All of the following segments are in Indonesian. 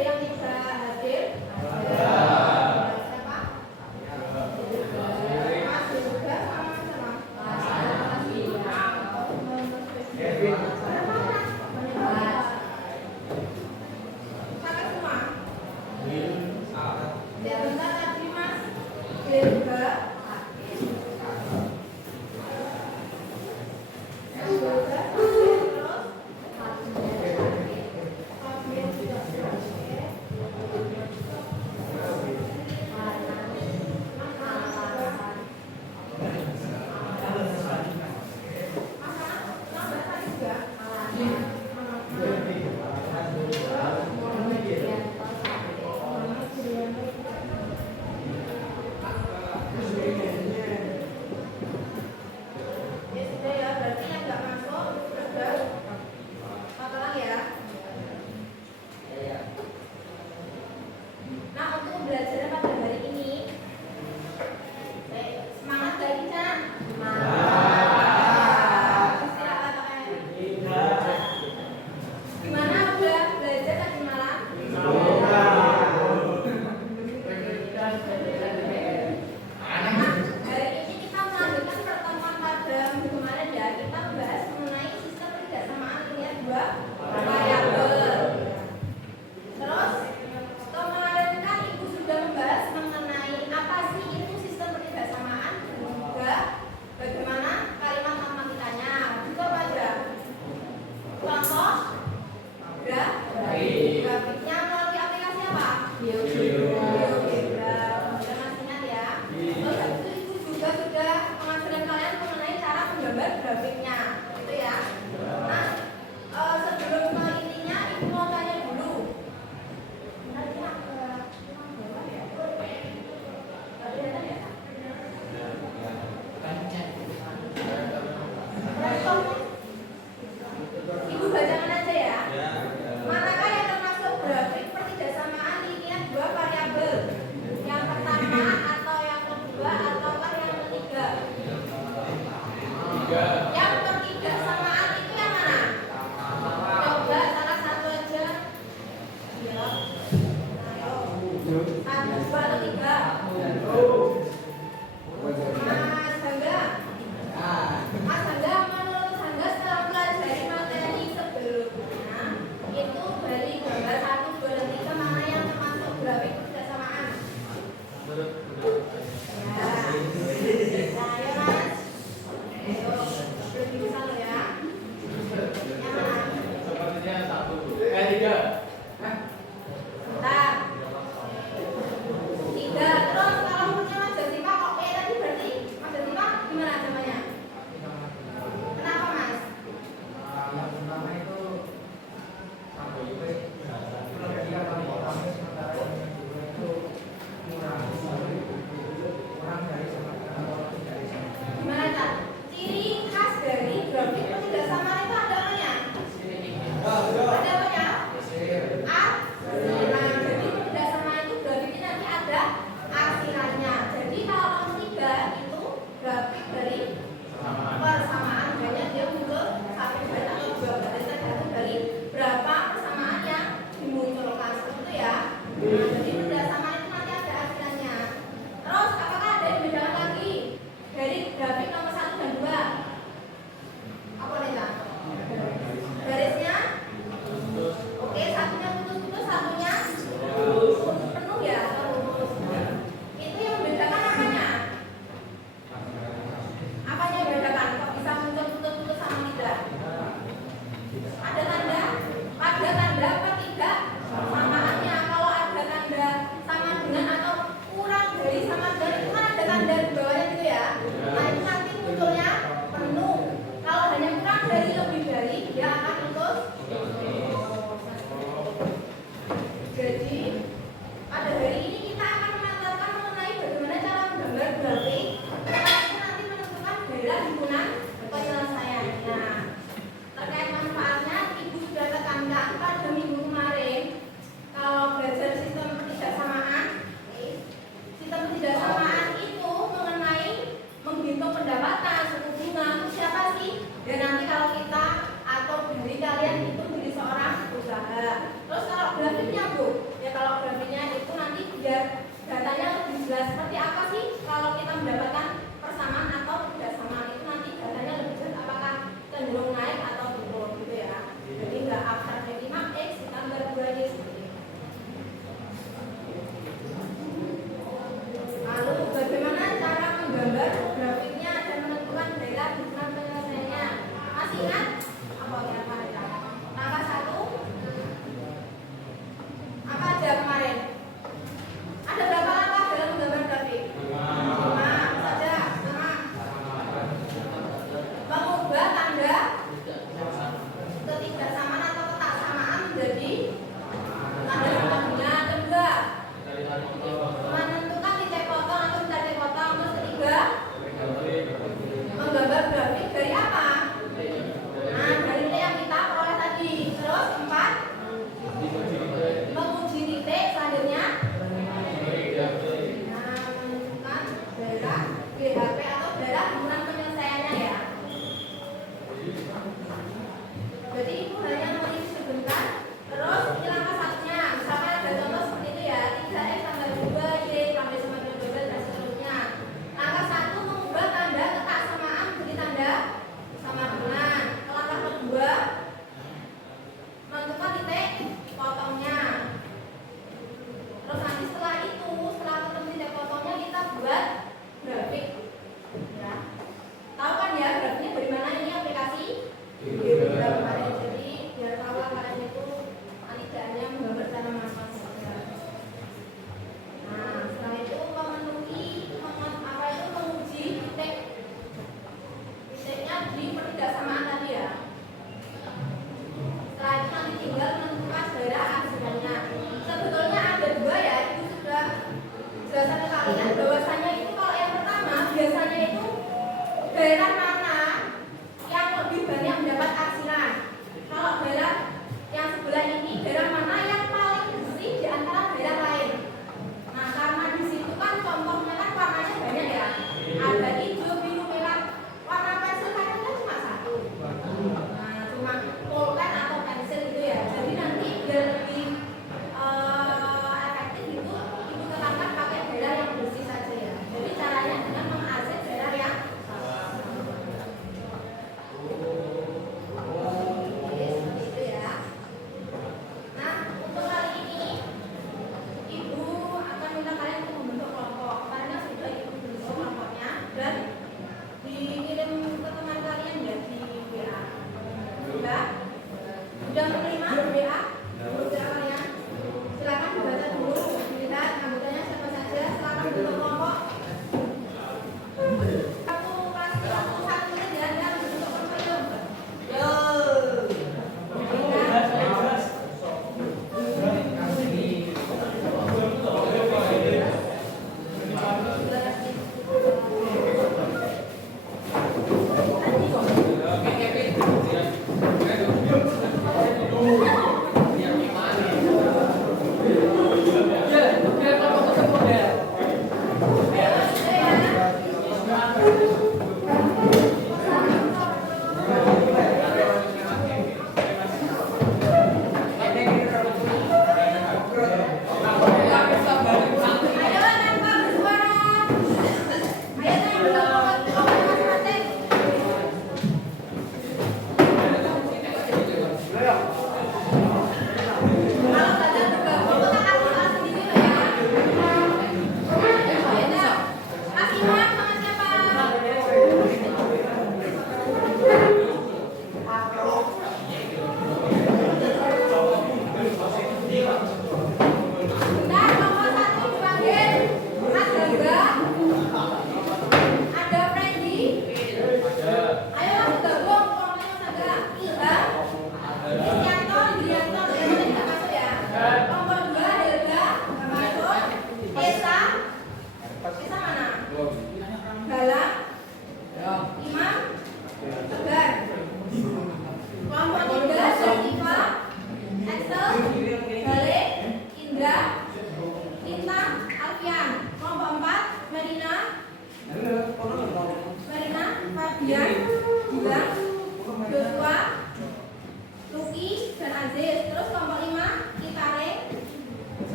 yang tidak hadir? Ada. Siapa? Mas juga sama-sama. Sana semua. Sebentar tadi Mas juga.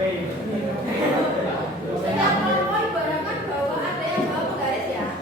Setiap kelompok ibaratkan bahwa ada yang bawa penggaris ya.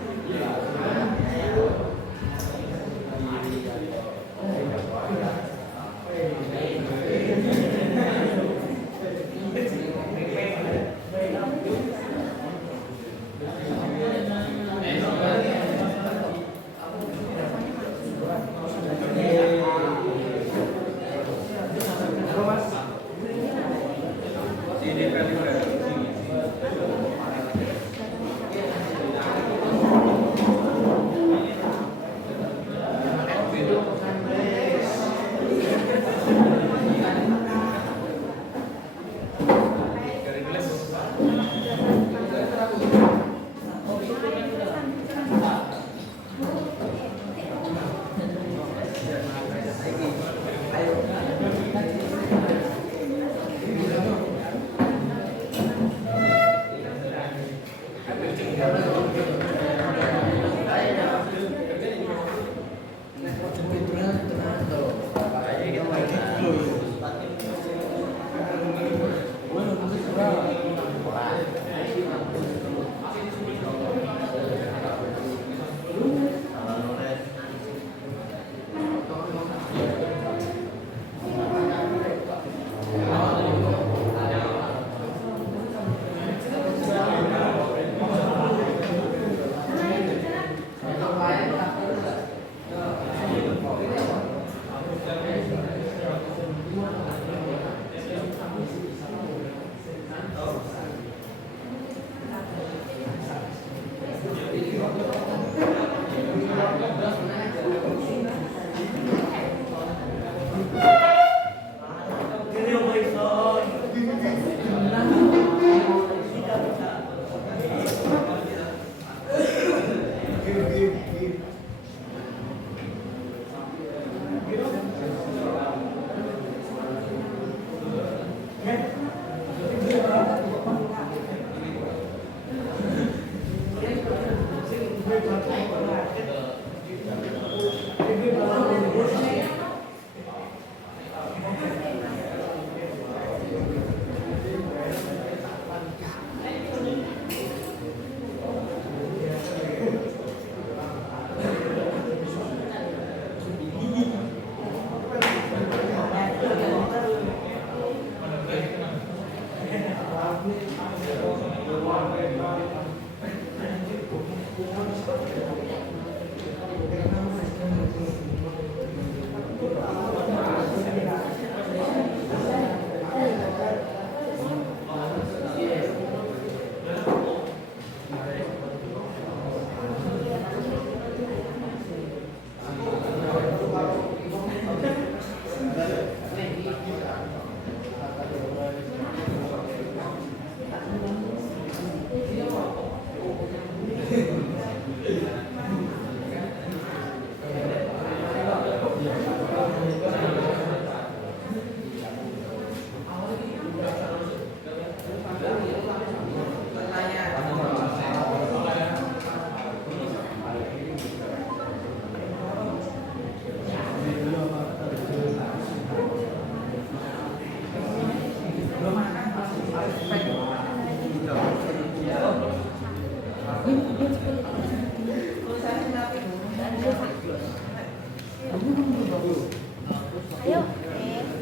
Ayo,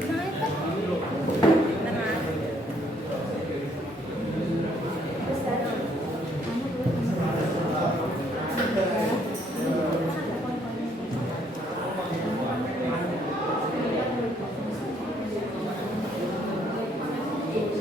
tenang aja. Tenang. Terus sekarang, kamu dulu.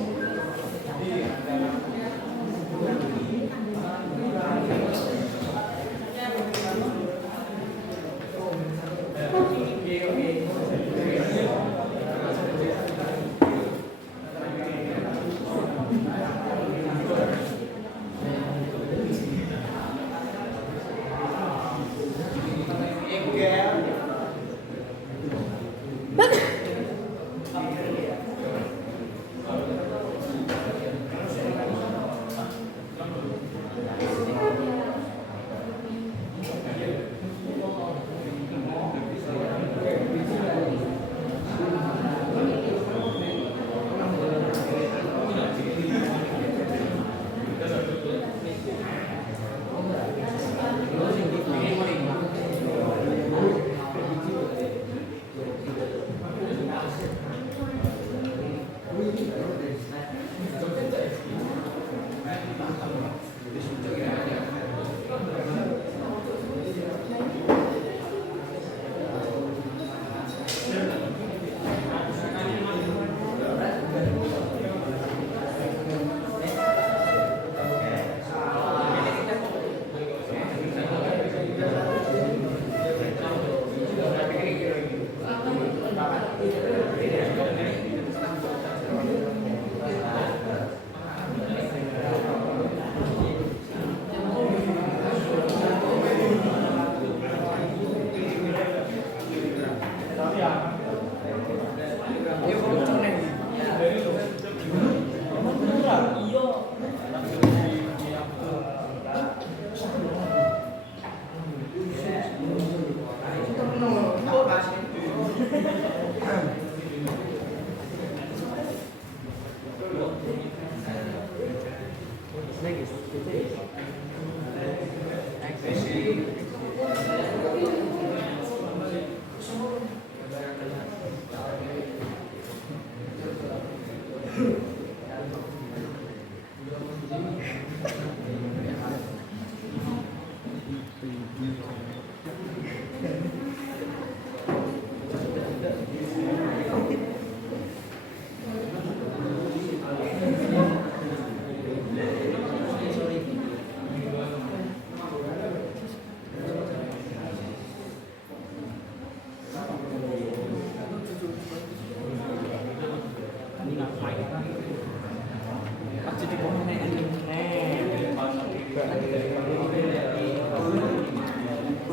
Jadi pohon naik anjing.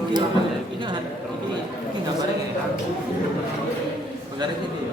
Ini kan ini gambarnya ini kan. Gambarnya ini.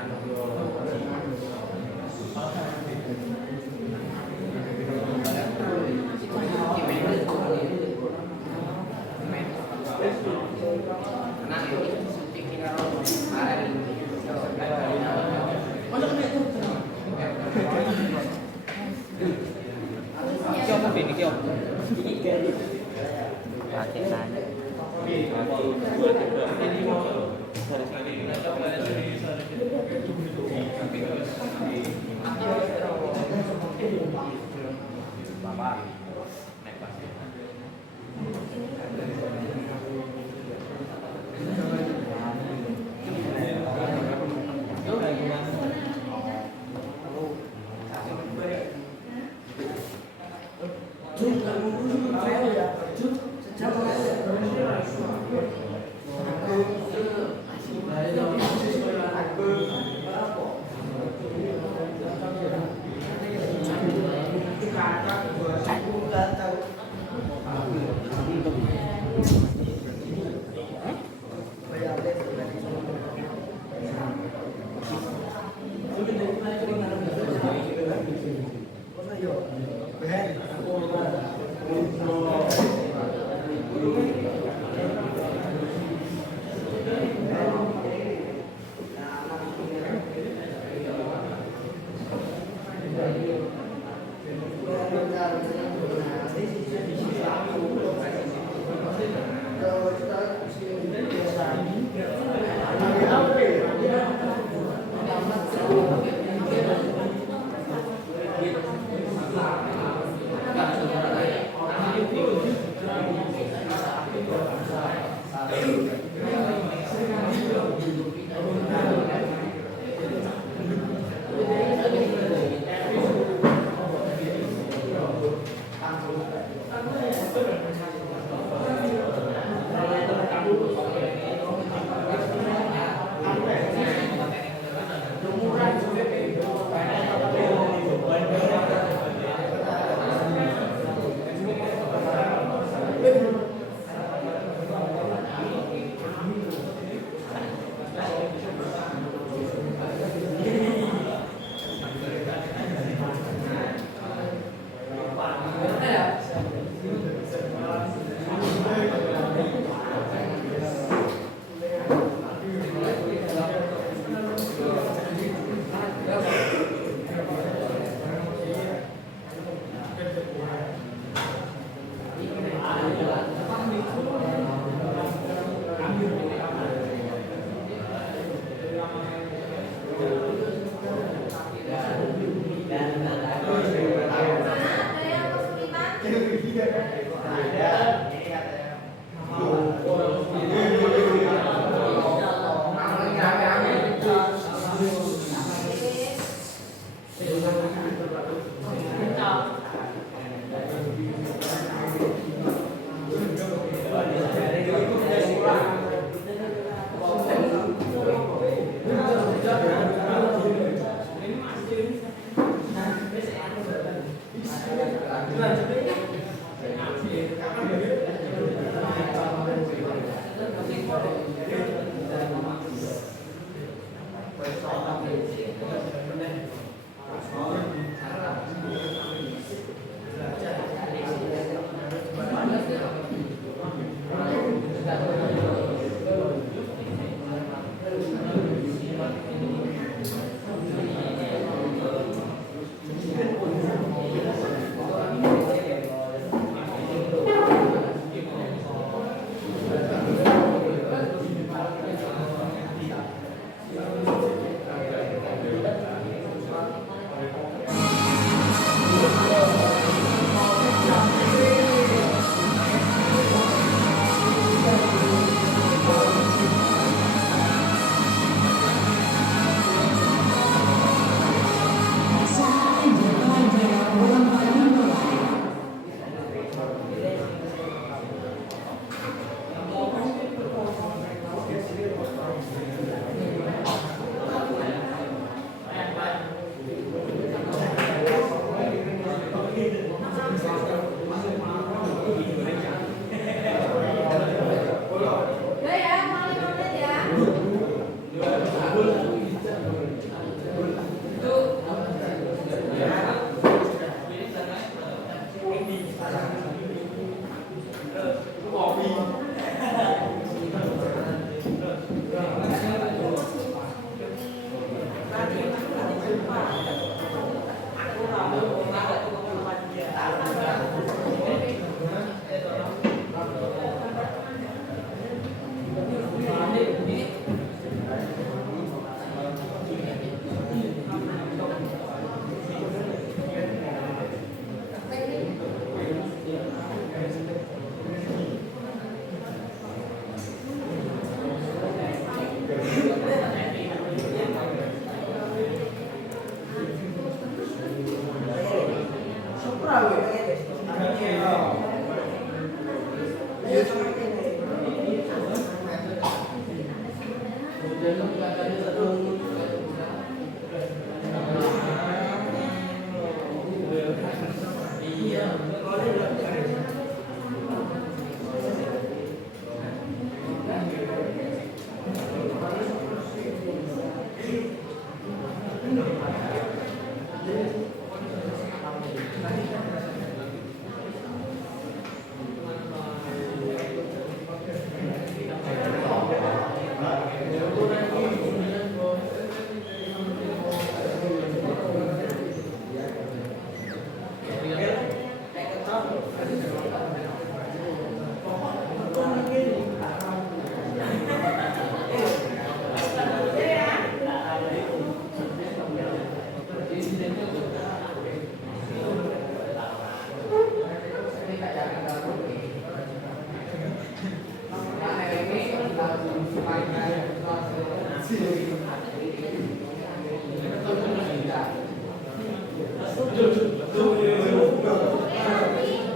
Kyo apa ini kyo? Pakai tanya. Bapak.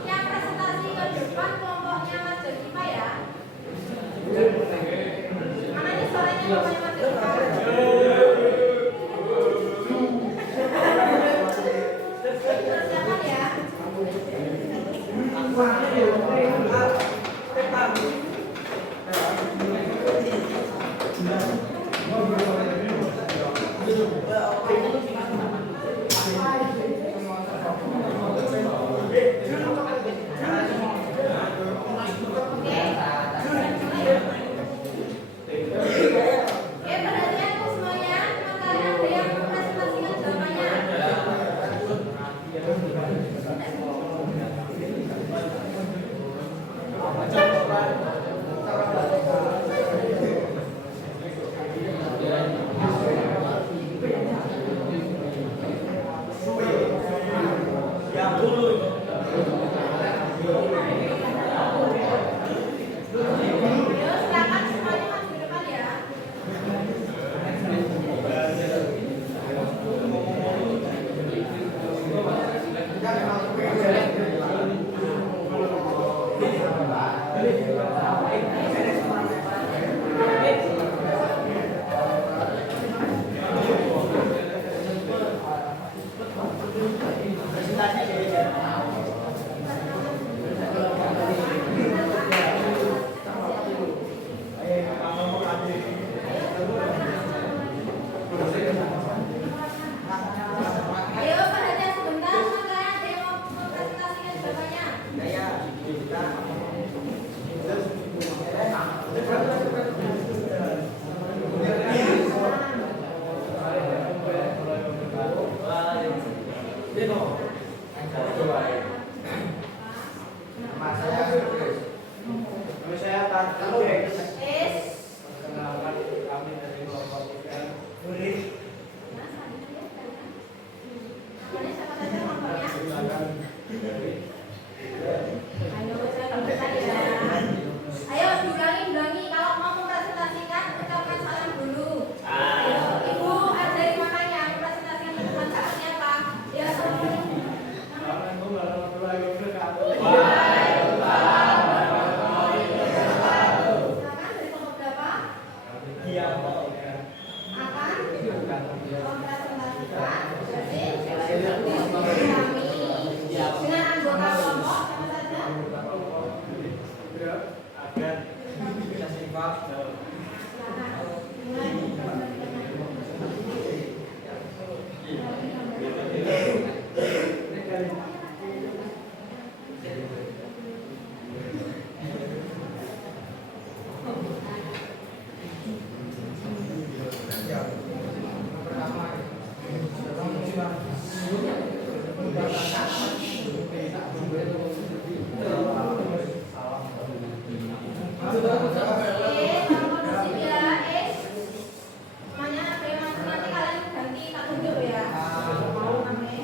yang presentasi ke depan kelompoknya Mas Jokipa ya. Mana nih suaranya kelompoknya Mas Jokipa? Persiapan ya. Perhatian semuanya, makanya ada yang mempresentasikan jawabannya. Ayo silakan semuanya maju ke depan ya. Ayo perhatian sebentar, makanya ada yang mau mempresentasikan jawabannya. Is. Namanya siapa saja nomornya? Ayo saya bentar ya. Ayo diulangi kalau mau mempresentasikan ucapkan salam dulu. Ayo ibu ajari makanya mempresentasikan ke depan seperti apa? Ya semuanya. Silakan dari kelompok berapa? Akan mempresentasikan hasil diskusi kami dengan anggota kelompok siapa saja? Silakan. Mulai. Oke, kalau kondusif ya, semuanya ada yang masuk nanti kalian ganti tak tunjuk ya. Oke.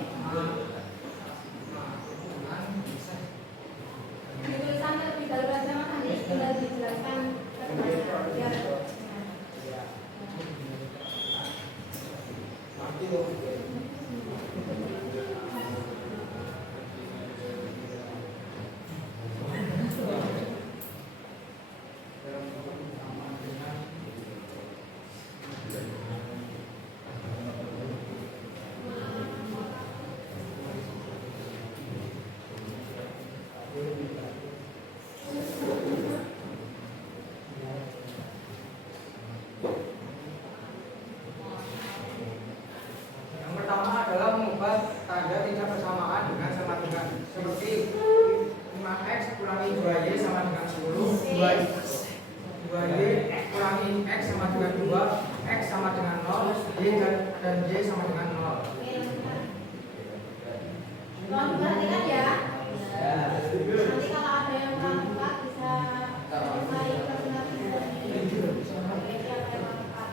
Di tulisan lebih dahulu aja Mas Andi, tinggal dijelaskan ke depannya. Biar dan J sama dengan 0. Oke, tolong diperhatikan ya. Nanti kalau ada yang kurang tepat bisa mulai presentasi dari Oke, siapa yang kurang tepat?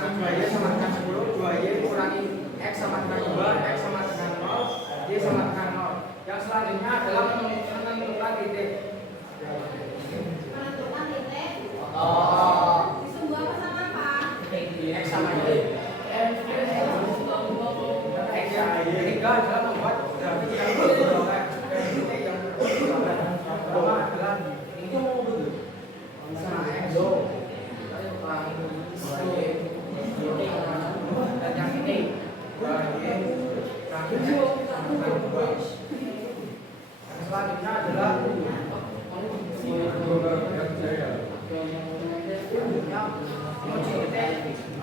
kurangi 2Y sama dengan 10, 2Y kurangi X sama dengan 2, X sama dengan 0, Y sama dengan 0. Yang selanjutnya adalah menentukan titik. Menentukan titik. Oh, Disumbu apa sama apa? X sama Y. Ketiga adalah membuat grafik yang berbeda. Titik yang berbeda. Pertama adalah ini sama X. Dan yang ini 2Y kurangi X sama dengan 2. Yang selanjutnya adalah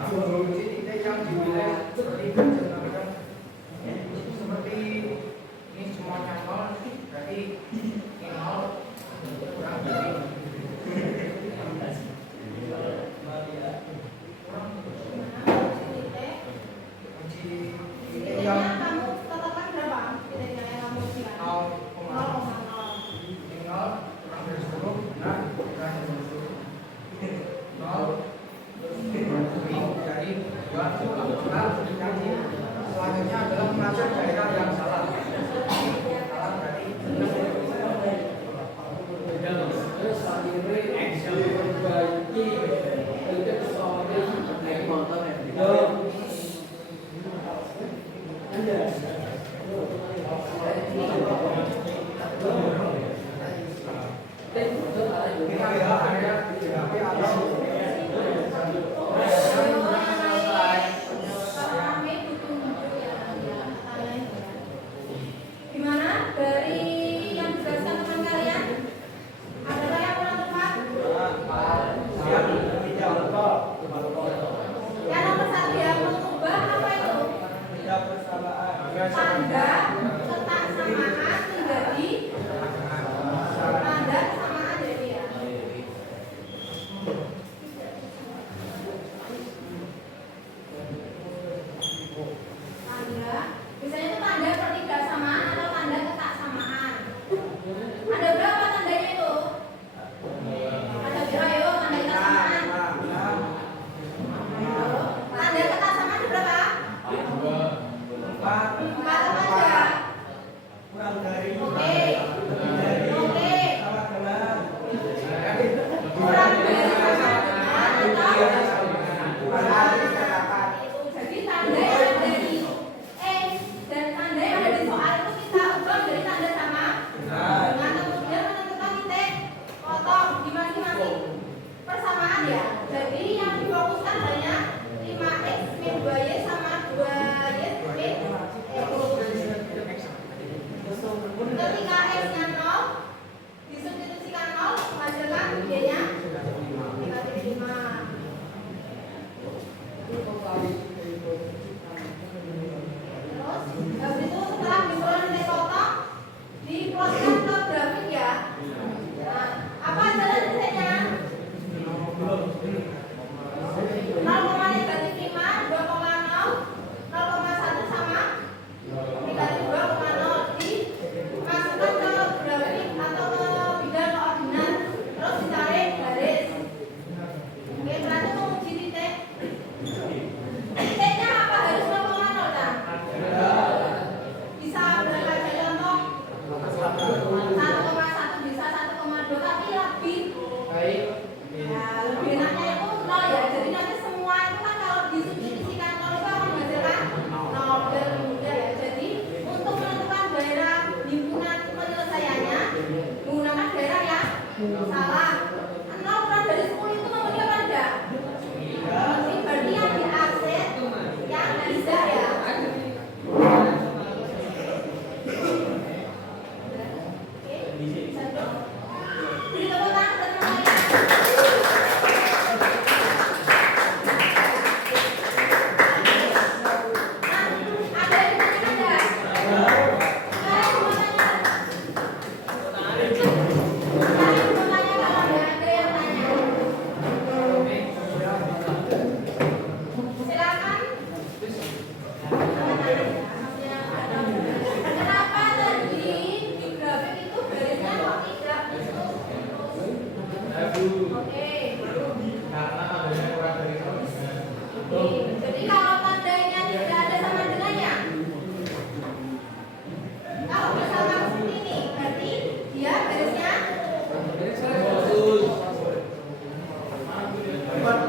menguji titik yang dinilai seperti ini semuanya 0, berarti ini 0 kurang dari uji titik yang Titiknya kamu tetapkan berapa? Titiknya yang kamu ujikan. 0,0 kurang dari 10 dan kurang dari 10 0 dari 2 selanjutnya adalah mengatur daerah yang salah. Salah dari kita lihat area tapi ada Gimana dari yang dijelaskan teman kalian? Adakah yang kurang tepat? Yang nomor 1 ya, mengubah apa itu? Tanda ketaksamaan menjadi tanda kesamaan jadi ya. Tanda, misalnya itu tanda pertidaksamaan atau tanda ketaksamaan. Ada berapa tandanya itu? Ada berapa ya tanda ketaksamaan? Tanda ketaksamaan ada berapa? 4 apa aja? Oke. Oke. Kurang dari ketaksamaan atau itu. Jadi tanda yang ada di dan tanda yang ada di soal itu kita ubah dari tanda sama dengan kemudian menentukan titik potong di masing-masing persamaan ya. Jadi yang difokuskan hanya 5x min 2y sama 2y min x. Ketika x-nya 0 disubstitusikan 0 menghasilkan y-nya negatif 5. Terus, habis itu setelah disuruh titik potong, diplotkan ke grafik ya. Nah, apa adalah titiknya? 0, negatif 5, 2,0,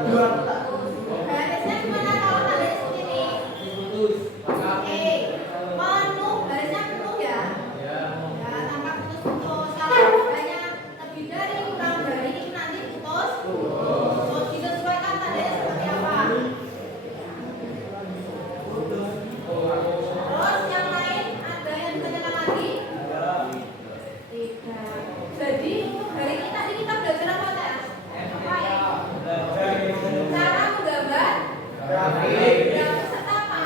Garisnya gimana kalau tandanya seperti ini? Oke, penuh, garisnya penuh ya. Ya, tanpa putus-putus. Kalau adanya lebih dari kurang dari itu nanti putus. Terus disesuaikan tandanya seperti apa? Terus yang lain ada yang ditanyakan lagi? Tidak. Jadi untuk hari ini tadi kita belajar apa ya? Apa ya? Cara menggambar grafis serta apa?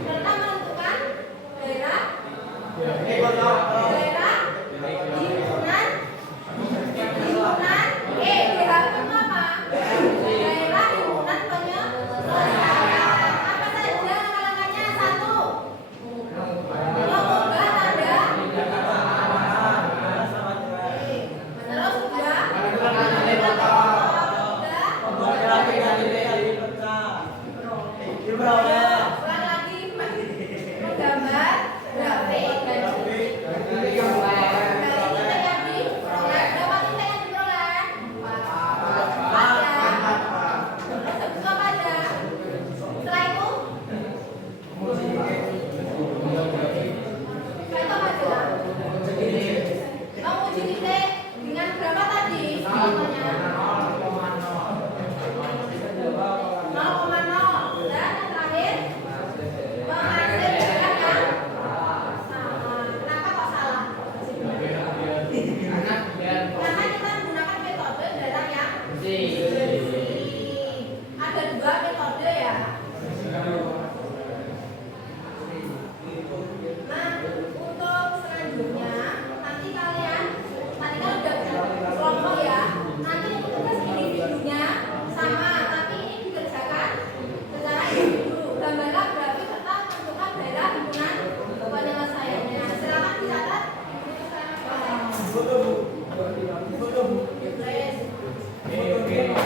Serta menentukan daerah himpunan DHP itu apa? Daerah himpunan penyelesaian. Apa saja langkah-langkahnya? Satu, mengubah tanda. Terus juga ulang lagi menggambar grafik dan musik. Dari itu yang diperoleh, berapa nilai yang diperoleh? 4 ya. Terus habis itu apa aja? Setelah itu apa aja? Menguji titik dengan berapa tadi? Contohnya 0,0 dan yang terakhir menghasil daerah yang sama. Kenapa kok salah? Karena kita menggunakan metode daerah yang bersih. Ada 2 metode ya. Nah, untuk selanjutnya nanti kalian tadi kan udah kelompok ya. Nanti untuk tugas individunya sama, tapi ini dikerjakan secara individu. Gambarlah grafik serta tentukan daerah himpunan penyelesaiannya. Silakan dicatat. Yes.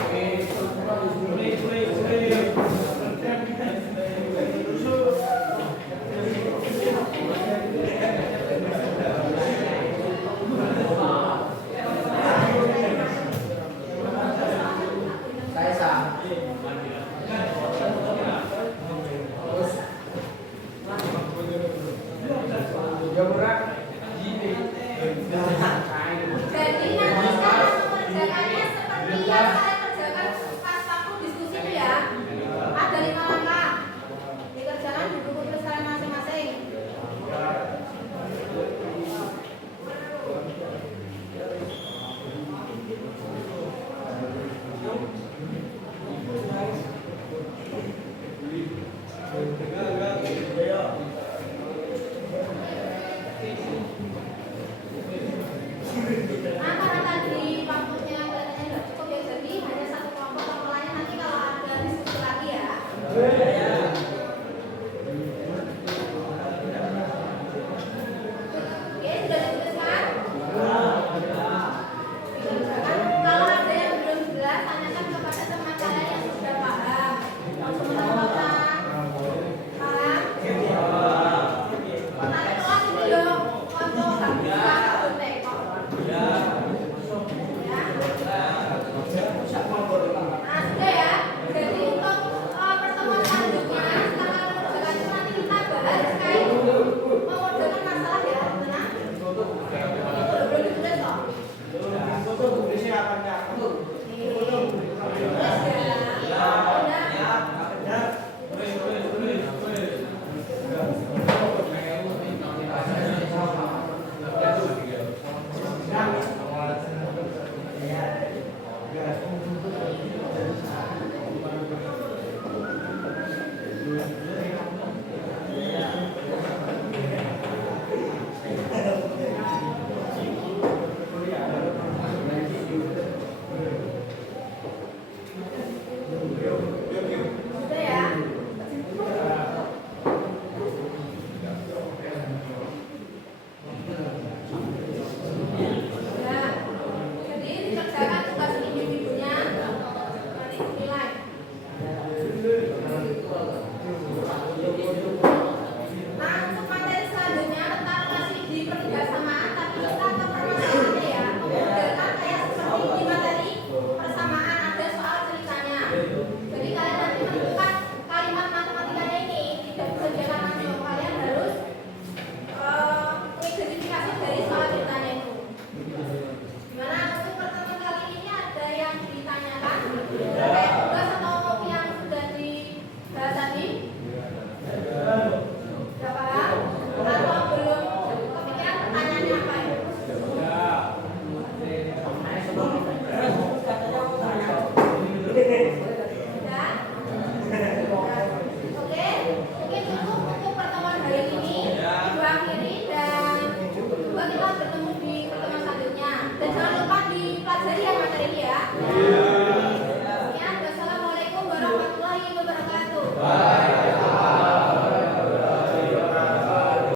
namanya apa